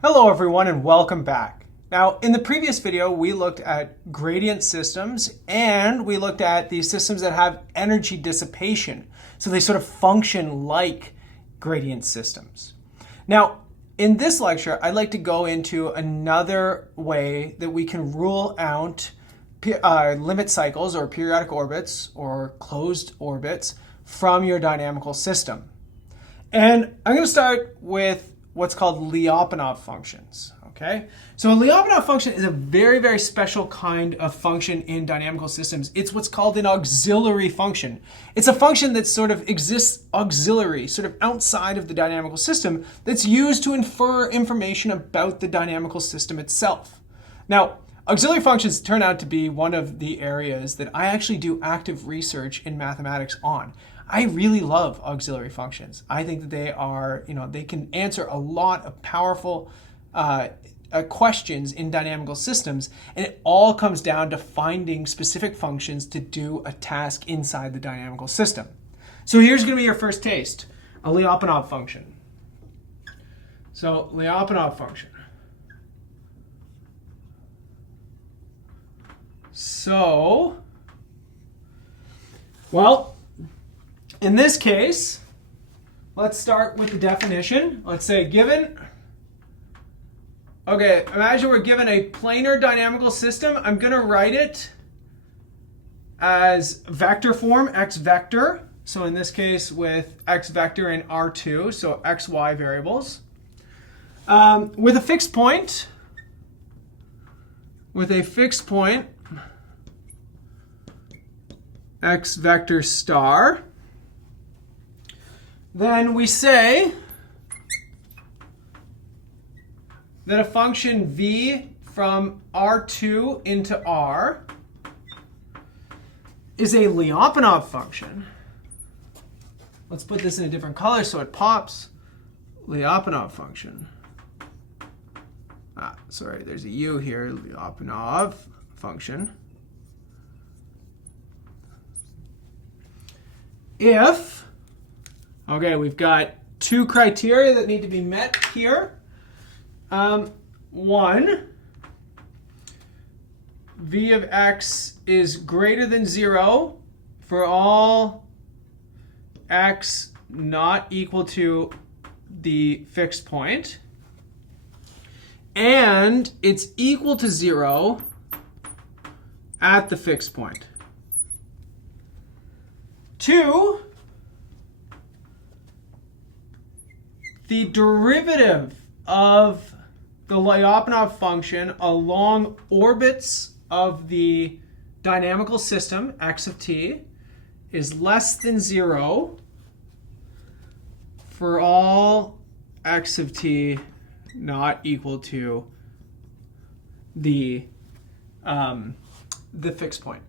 Hello everyone and welcome back. Now in the previous video we looked at gradient systems and we looked at these systems that have energy dissipation. So they sort of function like gradient systems. Now in this lecture I'd like to go into another way that we can rule out limit cycles or periodic orbits or closed orbits from your dynamical system. And I'm going to start with what's called Lyapunov functions. Okay, so a Lyapunov function is a very, very special kind of function in dynamical systems. It's what's called an auxiliary function. It's a function that sort of exists auxiliary, sort of outside of the dynamical system, that's used to infer information about the dynamical system itself. Now, auxiliary functions turn out to be one of the areas that I actually do active research in mathematics on. I really love auxiliary functions. I think that they are, they can answer a lot of powerful questions in dynamical systems, and it all comes down to finding specific functions to do a task inside the dynamical system. So here's going to be your first taste, a Lyapunov function. So Lyapunov function. So, well, in this case, let's start with the definition. Let's say given, okay, imagine we're given a planar dynamical system. I'm going to write it as vector form, x vector. So in this case with x vector and R2, so x, y variables. With a fixed point, x vector star. Then we say that a function v from R2 into R is a Lyapunov function. Let's put this in a different color so it pops. Lyapunov function. Sorry, there's a U here. Lyapunov function. If, okay, we've got two criteria that need to be met here. One, v of x is greater than 0 for all x not equal to the fixed point. And it's equal to 0 at the fixed point. 2, the derivative of the Lyapunov function along orbits of the dynamical system, x of t, is less than 0 for all x of t not equal to the fixed point.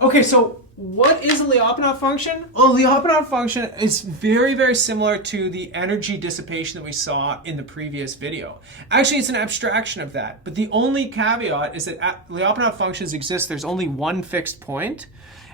Okay, so what is a Lyapunov function? Well, a Lyapunov function is very, very similar to the energy dissipation that we saw in the previous video. Actually, it's an abstraction of that. But the only caveat is that Lyapunov functions exist. There's only one fixed point.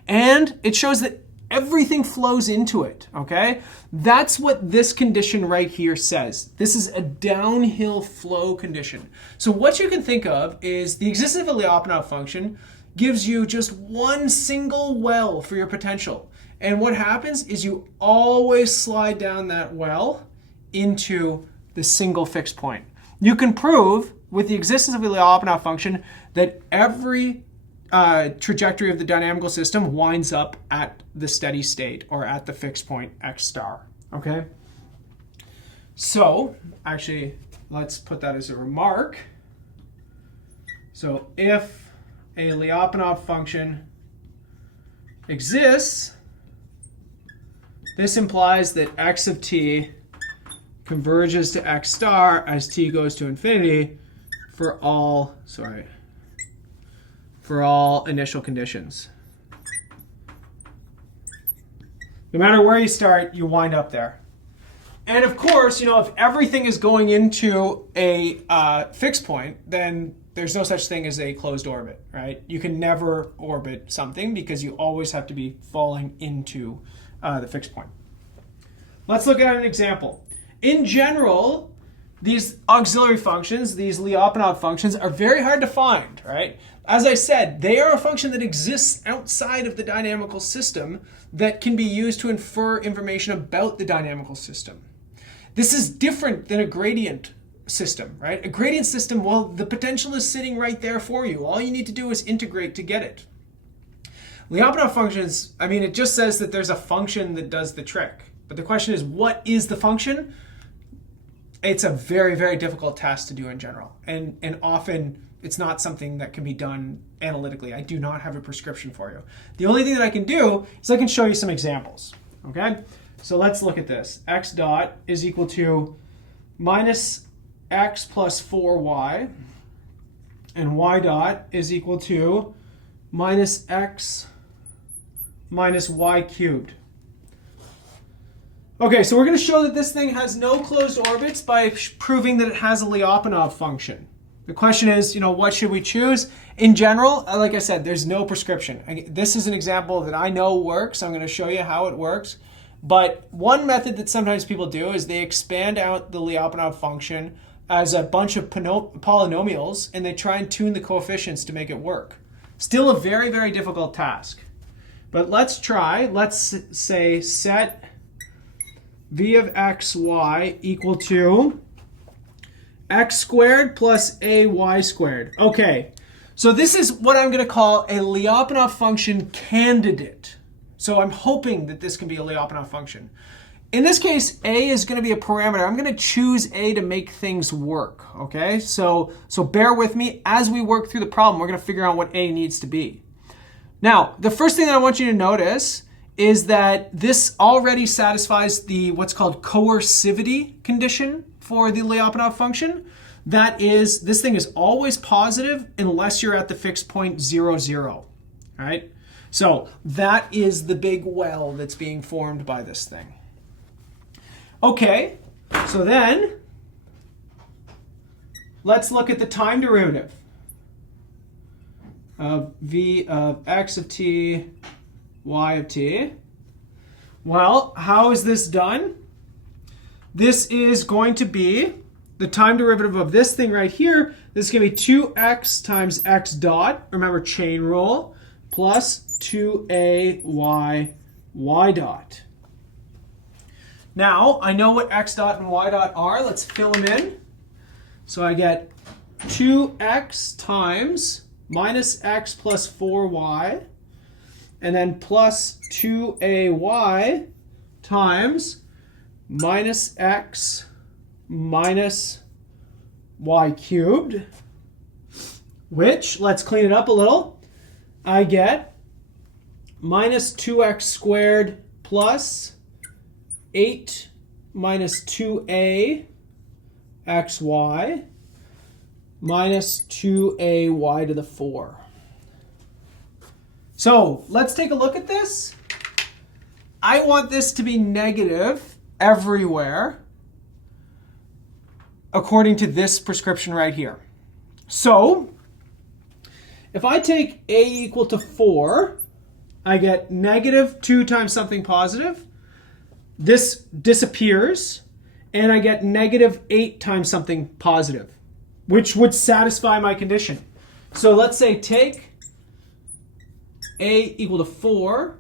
And it shows that everything flows into it, okay? That's what this condition right here says. This is a downhill flow condition. So what you can think of is the existence of a Lyapunov function gives you just one single well for your potential. And what happens is you always slide down that well into the single fixed point. You can prove with the existence of a Lyapunov function that every trajectory of the dynamical system winds up at the steady state or at the fixed point x star, okay? So actually, let's put that as a remark. So if a Lyapunov function exists, this implies that x of t converges to x star as t goes to infinity for all, for all initial conditions. No matter where you start, you wind up there. And of course, if everything is going into a fixed point, then there's no such thing as a closed orbit, right? You can never orbit something because you always have to be falling into the fixed point. Let's look at an example. In general, these auxiliary functions, these Lyapunov functions, are very hard to find, right? As I said, they are a function that exists outside of the dynamical system that can be used to infer information about the dynamical system. This is different than a gradient system, right? A gradient system, well, the potential is sitting right there for you. All you need to do is integrate to get it. Lyapunov functions, I mean, it just says that there's a function that does the trick. But the question is, what is the function? It's a very, very difficult task to do in general. And often it's not something that can be done analytically. I do not have a prescription for you. The only thing that I can do is I can show you some examples, okay? So let's look at this. X dot is equal to minus x plus 4y, and y dot is equal to minus x minus y cubed. Okay, so we're going to show that this thing has no closed orbits by proving that it has a Lyapunov function. The question is, what should we choose? In general, like I said, there's no prescription. This is an example that I know works. I'm going to show you how it works. But one method that sometimes people do is they expand out the Lyapunov function as a bunch of polynomials, and they try and tune the coefficients to make it work. Still a very, very difficult task. But let's try. Let's say set v of x, y equal to x squared plus ay squared. Okay, so this is what I'm going to call a Lyapunov function candidate. So I'm hoping that this can be a Lyapunov function. In this case, a is going to be a parameter. I'm going to choose a to make things work. Okay, so bear with me as we work through the problem. We're going to figure out what a needs to be. Now, the first thing that I want you to notice is that this already satisfies the what's called coercivity condition for the Lyapunov function. That is, this thing is always positive unless you're at the fixed point 0, 0. All right? So that is the big well that's being formed by this thing. Okay, so then let's look at the time derivative of v of x of t, y of t. Well, how is this done? This is going to be the time derivative of this thing right here. This is going to be 2x times x dot, remember chain rule, plus 2ay y dot. Now, I know what x dot and y dot are. Let's fill them in. So I get 2x times minus x plus 4y, and then plus 2ay times minus x minus y cubed, which, let's clean it up a little. I get minus 2x squared plus 8 minus 2a xy minus 2ay to the 4. So let's take a look at this. I want this to be negative everywhere according to this prescription right here. So if I take a equal to 4, I get negative 2 times something positive. This disappears, and I get negative 8 times something positive, which would satisfy my condition. So let's say take a equal to 4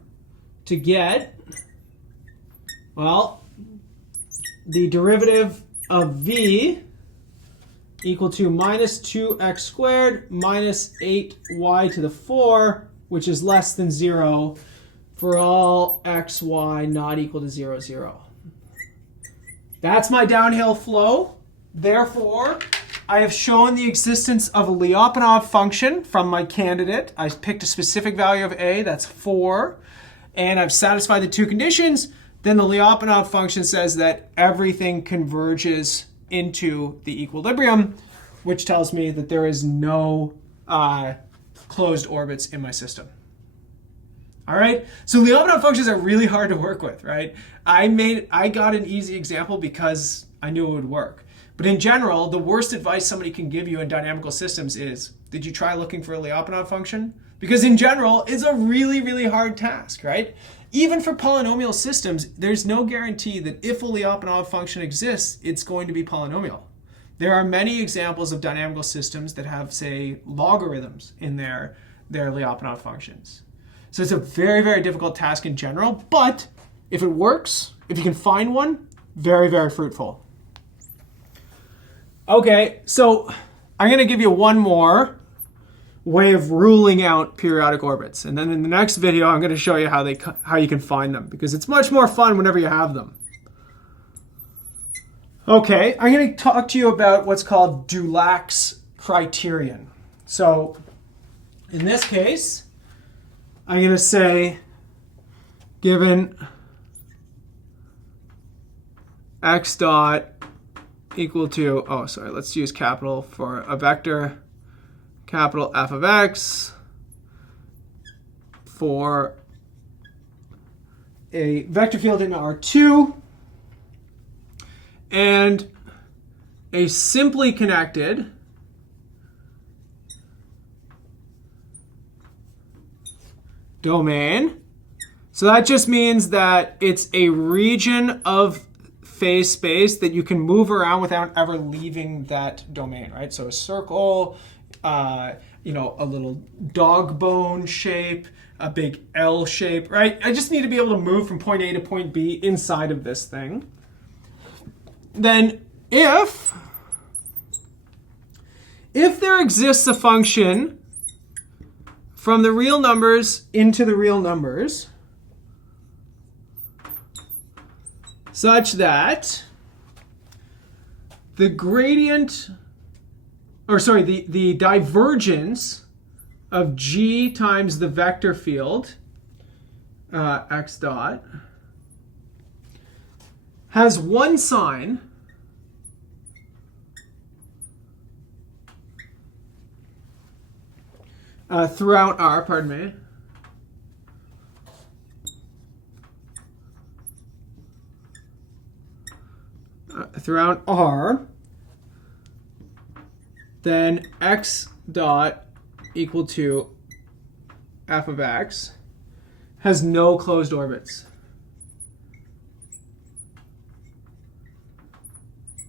to get, well, the derivative of v equal to minus 2x squared minus 8y to the 4, which is less than 0 for all x, y not equal to 0, 0. That's my downhill flow. Therefore, I have shown the existence of a Lyapunov function from my candidate. I picked a specific value of a, that's 4, and I've satisfied the two conditions. Then the Lyapunov function says that everything converges into the equilibrium, which tells me that there is no closed orbits in my system. All right, so Lyapunov functions are really hard to work with, right? I got an easy example because I knew it would work. But in general, the worst advice somebody can give you in dynamical systems is, did you try looking for a Lyapunov function? Because in general, it's a really, really hard task, right? Even for polynomial systems, there's no guarantee that if a Lyapunov function exists, it's going to be polynomial. There are many examples of dynamical systems that have, say, logarithms in their Lyapunov functions. So it's a very, very difficult task in general, but if it works, if you can find one, very, very fruitful. Okay, so I'm going to give you one more way of ruling out periodic orbits. And then in the next video, I'm going to show you how you can find them, because it's much more fun whenever you have them. Okay, I'm going to talk to you about what's called Dulac's criterion. So in this case, I'm going to say, given x dot equal to, let's use capital for a vector, capital F of x for a vector field in R2 and a simply connected domain. So that just means that it's a region of phase space that you can move around without ever leaving that domain, right? So a circle, a little dog bone shape, a big L shape, right? I just need to be able to move from point A to point B inside of this thing. Then if there exists a function from the real numbers into the real numbers such that the gradient, the divergence of G times the vector field, x dot, has one sign throughout R, pardon me. Throughout R, then x dot equal to f of x has no closed orbits.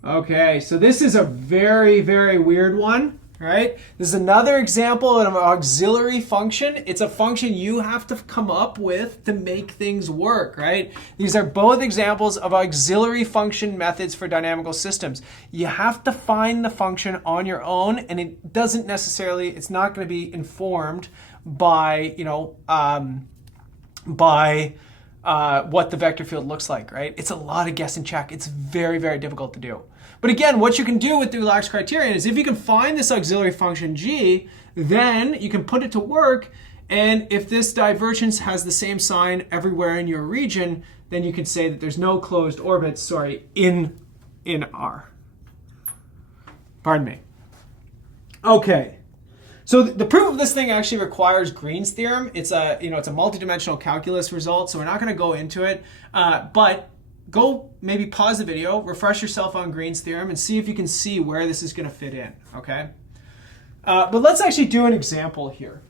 Okay, so this is a very, very weird one, right? This is another example of an auxiliary function. It's a function you have to come up with to make things work, right? These are both examples of auxiliary function methods for dynamical systems. You have to find the function on your own, and it doesn't necessarily, it's not going to be informed by, what the vector field looks like, right? It's a lot of guess and check. It's very, very difficult to do. But again, what you can do with Dulac's criterion is if you can find this auxiliary function G, then you can put it to work. And if this divergence has the same sign everywhere in your region, then you can say that there's no closed orbits, in R. Pardon me. Okay. So the proof of this thing actually requires Green's theorem. It's a multidimensional calculus result, so we're not going to go into it. But go maybe pause the video, refresh yourself on Green's theorem, and see if you can see where this is going to fit in, okay? But let's actually do an example here.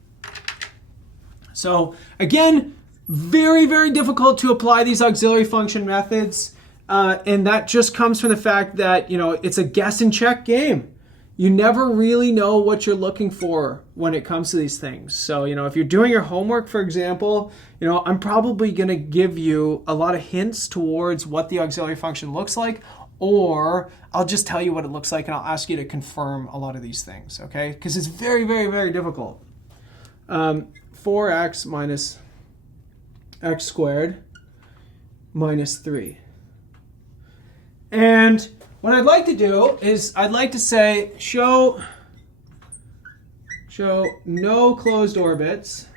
So again, very, very difficult to apply these auxiliary function methods. And that just comes from the fact that, it's a guess and check game. You never really know what you're looking for when it comes to these things. So, if you're doing your homework, for example, I'm probably going to give you a lot of hints towards what the auxiliary function looks like, or I'll just tell you what it looks like and I'll ask you to confirm a lot of these things, okay? Because it's very, very, very difficult. 4x minus x squared minus 3. And what I'd like to do is I'd like to say show no closed orbits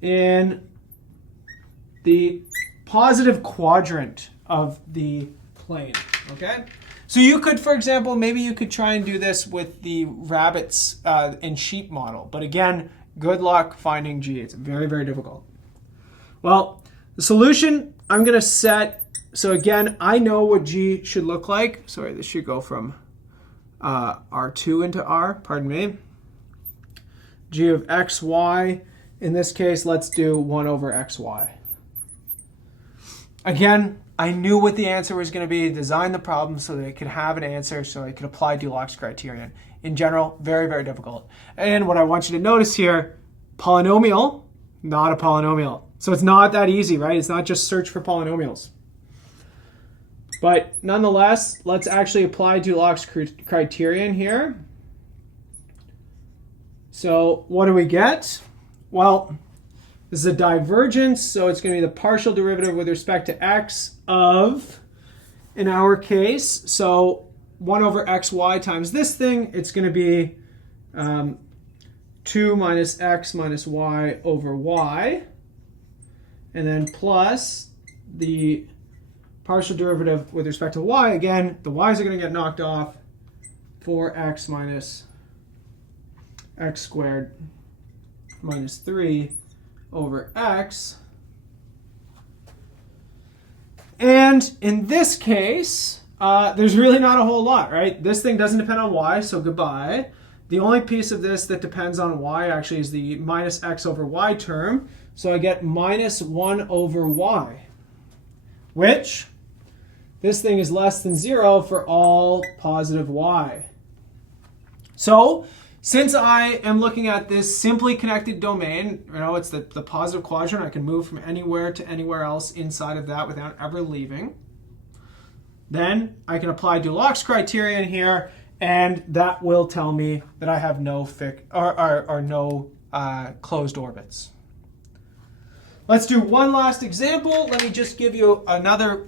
in the positive quadrant of the plane, okay? So you could, for example, maybe you could try and do this with the rabbits and sheep model. But again, good luck finding G. It's very, very difficult. Well, the solution I'm going to set, so again, I know what G should look like. Sorry, this should go from R2 into R, pardon me. G of xy, in this case, let's do 1 over xy. Again, I knew what the answer was going to be, designed the problem so that it could have an answer, so I could apply Dulac's criterion. In general, very, very difficult. And what I want you to notice here, polynomial, not a polynomial. So it's not that easy, right? It's not just search for polynomials. But nonetheless, let's actually apply Dulac's criterion here. So what do we get? Well, this is a divergence, so it's going to be the partial derivative with respect to x of, in our case, so 1 over xy times this thing, it's going to be 2 minus x minus y over y, and then plus the partial derivative with respect to y. Again, the y's are going to get knocked off, 4x minus x squared minus 3 over x. And in this case, there's really not a whole lot, right? This thing doesn't depend on y, so goodbye. The only piece of this that depends on y actually is the minus x over y term. So I get minus 1 over y, which this thing is less than 0 for all positive y. So since I am looking at this simply connected domain, it's the positive quadrant, I can move from anywhere to anywhere else inside of that without ever leaving. Then I can apply Dulac's criterion here, and that will tell me that I have no closed orbits. Let's do one last example. Let me just give you another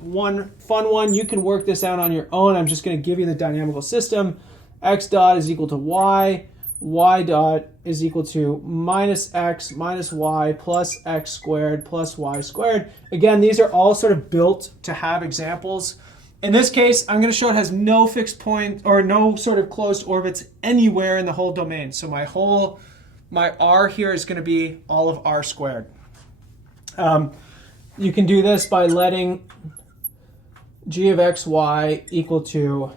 fun one. You can work this out on your own. I'm just going to give you the dynamical system. X dot is equal to y. Y dot is equal to minus x minus y plus x squared plus y squared. Again, these are all sort of built to have examples. In this case, I'm going to show it has no fixed point or no sort of closed orbits anywhere in the whole domain. So my r here is going to be all of r squared. You can do this by letting g of xy equal to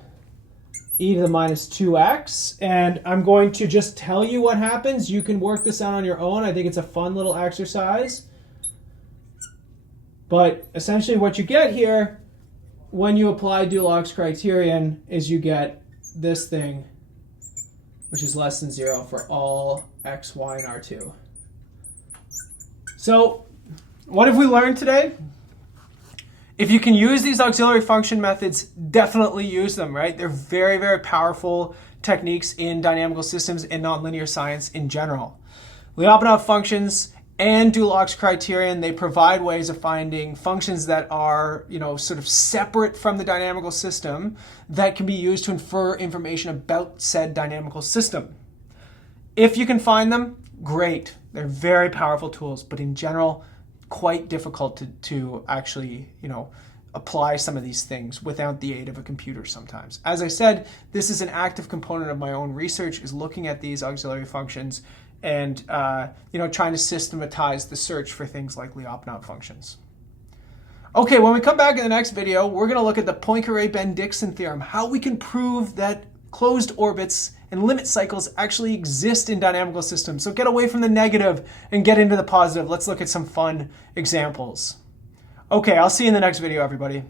e to the minus 2x, and I'm going to just tell you what happens. You can work this out on your own. I think it's a fun little exercise. But essentially what you get here when you apply Dulac's criterion is you get this thing, which is less than 0 for all x, y, and r2. So what have we learned today? If you can use these auxiliary function methods, definitely use them, right? They're very, very powerful techniques in dynamical systems and nonlinear science in general. Lyapunov functions and Dulac's criterion, they provide ways of finding functions that are, sort of separate from the dynamical system that can be used to infer information about said dynamical system. If you can find them, great. They're very powerful tools, but in general, quite difficult to actually, apply some of these things without the aid of a computer sometimes. As I said, this is an active component of my own research, is looking at these auxiliary functions and trying to systematize the search for things like Lyapunov functions. Okay, when we come back in the next video, we're going to look at the Poincaré-Bendixson theorem, how we can prove that closed orbits and limit cycles actually exist in dynamical systems. So get away from the negative and get into the positive. Let's look at some fun examples. Okay, I'll see you in the next video, everybody.